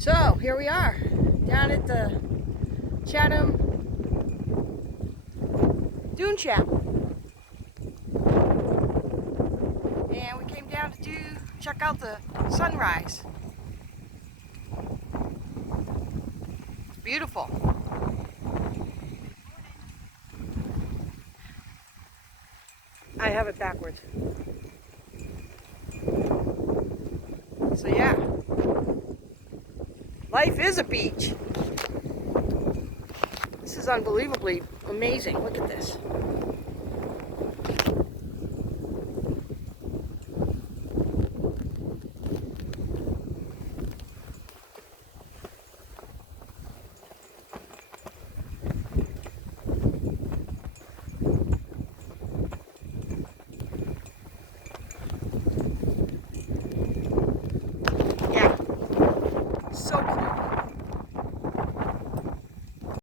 So here we are down at the Chatham Dune Chapel, and we came down to check out the sunrise. It's beautiful. I have it backwards. So yeah, life is a beach. This is unbelievably amazing. Look at this. Yeah, so cool.